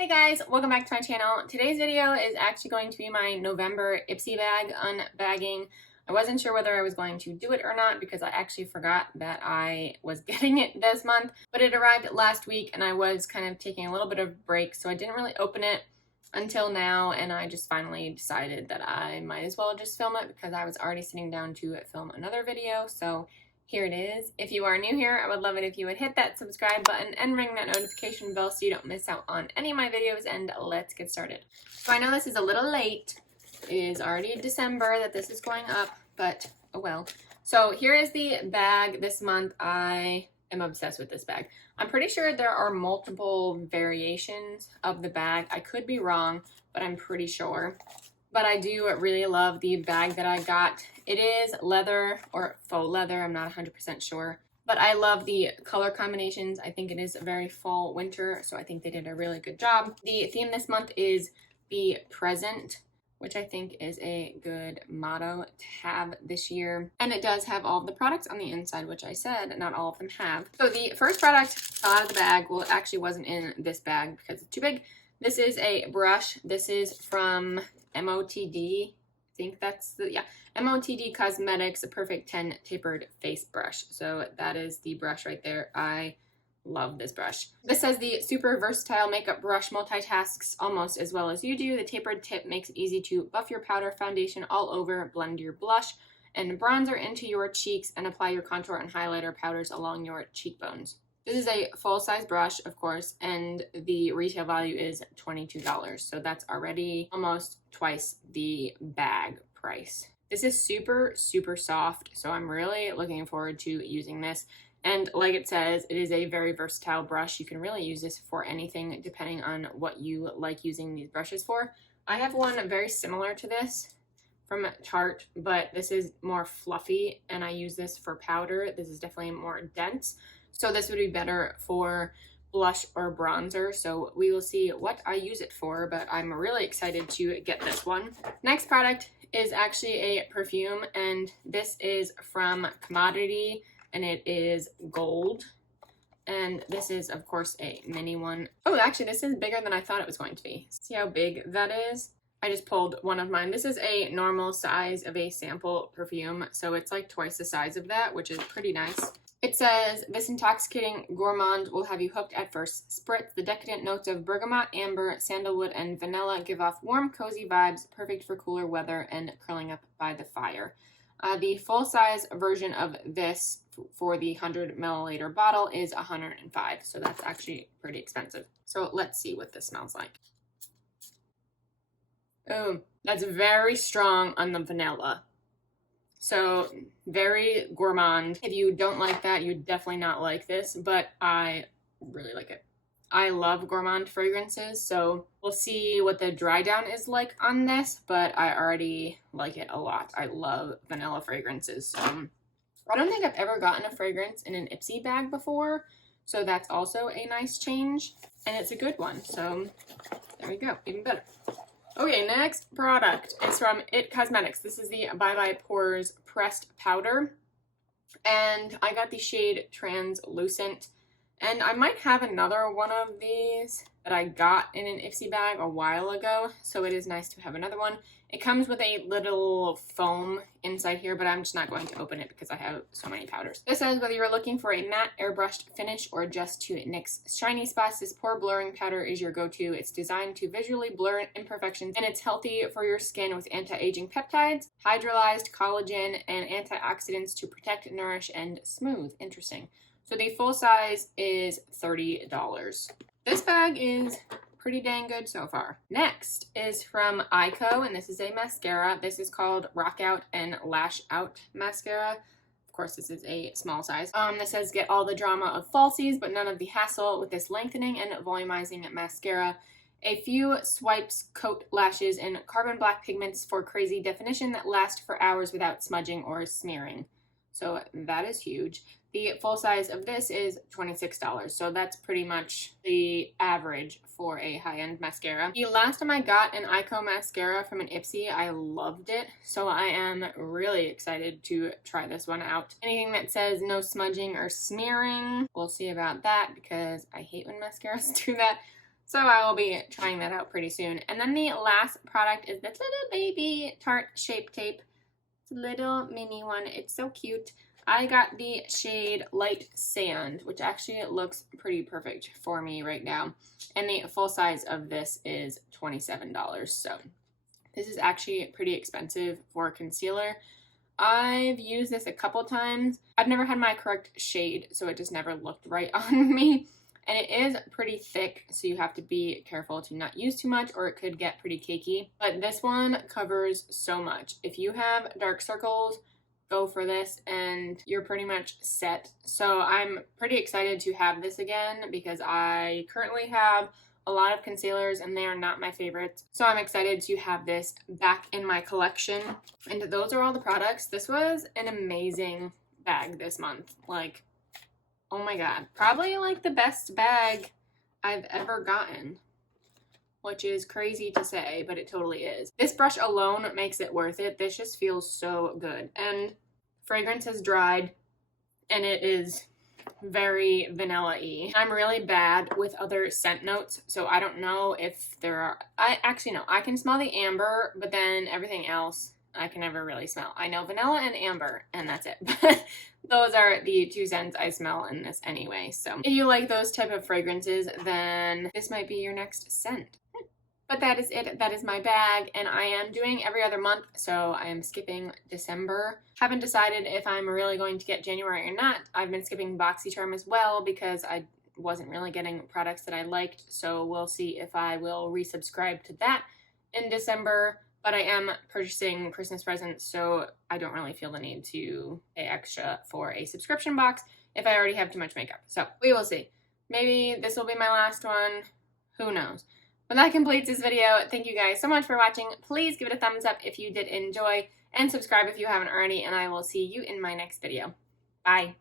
Hey guys, welcome back to my channel. Today's video is actually going to be my November Ipsy bag unbagging. I wasn't sure whether I was going to do it or not because I actually forgot that I was getting it this month, but it arrived last week and I was kind of taking a little bit of break, so I didn't really open it until now, and I just finally decided that I might as well just film it because I was already sitting down to film another video. So here it is. If you are new here, I would love it if you would hit that subscribe button and ring that notification bell so you don't miss out on any of my videos, and let's get started. So I know this is a little late. It is already December that this is going up, but oh well. So here is the bag this month. I am obsessed with this bag. I'm pretty sure there are multiple variations of the bag. I could be wrong, but I'm pretty sure. But I do really love the bag that I got. It is leather or faux leather, I'm not 100% sure. But I love the color combinations. I think it is very fall winter, so I think they did a really good job. The theme this month is Be Present, which I think is a good motto to have this year. And it does have all of the products on the inside, which I said not all of them have. So the first product out of the bag, well, it actually wasn't in this bag because it's too big. This is a brush. This is from MOTD. I think that's the, yeah, MOTD Cosmetics, a Perfect 10 Tapered Face Brush. So that is the brush right there. I love this brush. This says the super versatile makeup brush multitasks almost as well as you do. The tapered tip makes it easy to buff your powder foundation all over, blend your blush and bronzer into your cheeks, and apply your contour and highlighter powders along your cheekbones. This is a full-size brush, of course, and the retail value is $22. So that's already almost twice the bag price. This is super, super soft, so I'm really looking forward to using this. And like it says, it is a very versatile brush. You can really use this for anything depending on what you like using these brushes for. I have one very similar to this from Tarte, but this is more fluffy, and I use this for powder. This is definitely more dense. So this would be better for blush or bronzer. So we will see what I use it for, but I'm really excited to get this one. Next product is actually a perfume, and this is from Commodity, and it is gold. And this is, of course, a mini one. Oh, actually, this is bigger than I thought it was going to be. See how big that is? I just pulled one of mine. This is a normal size of a sample perfume, so it's like twice the size of that, which is pretty nice. It says, this intoxicating gourmand will have you hooked at first spritz. The decadent notes of bergamot, amber, sandalwood, and vanilla give off warm, cozy vibes, perfect for cooler weather and curling up by the fire. The full-size version of this for the 100 milliliter bottle is $105, so that's actually pretty expensive. So let's see what this smells like. Oh, that's very strong on the vanilla. So very gourmand. If you don't like that, you'd definitely not like this, but I really like it. I love gourmand fragrances, so we'll see what the dry down is like on this, but I already like it a lot. I love vanilla fragrances. So I don't think I've ever gotten a fragrance in an Ipsy bag before, so that's also a nice change, and it's a good one. So there we go, even better. Okay, next product is from IT Cosmetics. This is the Bye Bye Pores Pressed Powder, and I got the shade Translucent, and I might have another one of these that I got in an Ipsy bag a while ago, so it is nice to have another one. It comes with a little foam inside here, but I'm just not going to open it because I have so many powders. This says, whether you're looking for a matte airbrushed finish or just to nix shiny spots, this pore blurring powder is your go-to. It's designed to visually blur imperfections, and it's healthy for your skin with anti-aging peptides, hydrolyzed collagen, and antioxidants to protect, nourish, and smooth. Interesting. So the full size is $30. This bag is pretty dang good so far. Next is from Ico, and this is a mascara. This is called Rock Out and Lash Out Mascara. Of course, this is a small size. This says, get all the drama of falsies, but none of the hassle with this lengthening and volumizing mascara. A few swipes coat lashes in carbon black pigments for crazy definition that last for hours without smudging or smearing. So that is huge. The full size of this is $26, so that's pretty much the average for a high-end mascara. The last time I got an Ico mascara from an Ipsy, I loved it, so I am really excited to try this one out. Anything that says no smudging or smearing, we'll see about that because I hate when mascaras do that. So I will be trying that out pretty soon. And then the last product is this little baby Tarte Shape Tape. It's a little mini one. It's so cute. I got the shade Light Sand, which actually looks pretty perfect for me right now. And the full size of this is $27. So this is actually pretty expensive for concealer. I've used this a couple times. I've never had my correct shade, so it just never looked right on me. And it is pretty thick, so you have to be careful to not use too much or it could get pretty cakey. But this one covers so much. If you have dark circles, go for this and you're pretty much set. So I'm pretty excited to have this again because I currently have a lot of concealers and they are not my favorites. So I'm excited to have this back in my collection. And those are all the products. This was an amazing bag this month. Like, oh my god, probably like the best bag I've ever gotten, which is crazy to say, but it totally is. This brush alone makes it worth it. This just feels so good. And fragrance has dried and it is very vanilla-y. I'm really bad with other scent notes, so I don't know if there are, I actually know, I can smell the amber, but then everything else I can never really smell. I know vanilla and amber, and that's it. Those are the two scents I smell in this anyway. So if you like those type of fragrances, then this might be your next scent. But that is it. That is my bag, and I am doing every other month, so I am skipping December. Haven't decided if I'm really going to get January or not. I've been skipping BoxyCharm as well because I wasn't really getting products that I liked, so we'll see if I will resubscribe to that in December. But I am purchasing Christmas presents, so I don't really feel the need to pay extra for a subscription box if I already have too much makeup. So we will see. Maybe this will be my last one. Who knows? But that completes this video. Thank you guys so much for watching. Please give it a thumbs up if you did enjoy, and subscribe if you haven't already, and I will see you in my next video. Bye.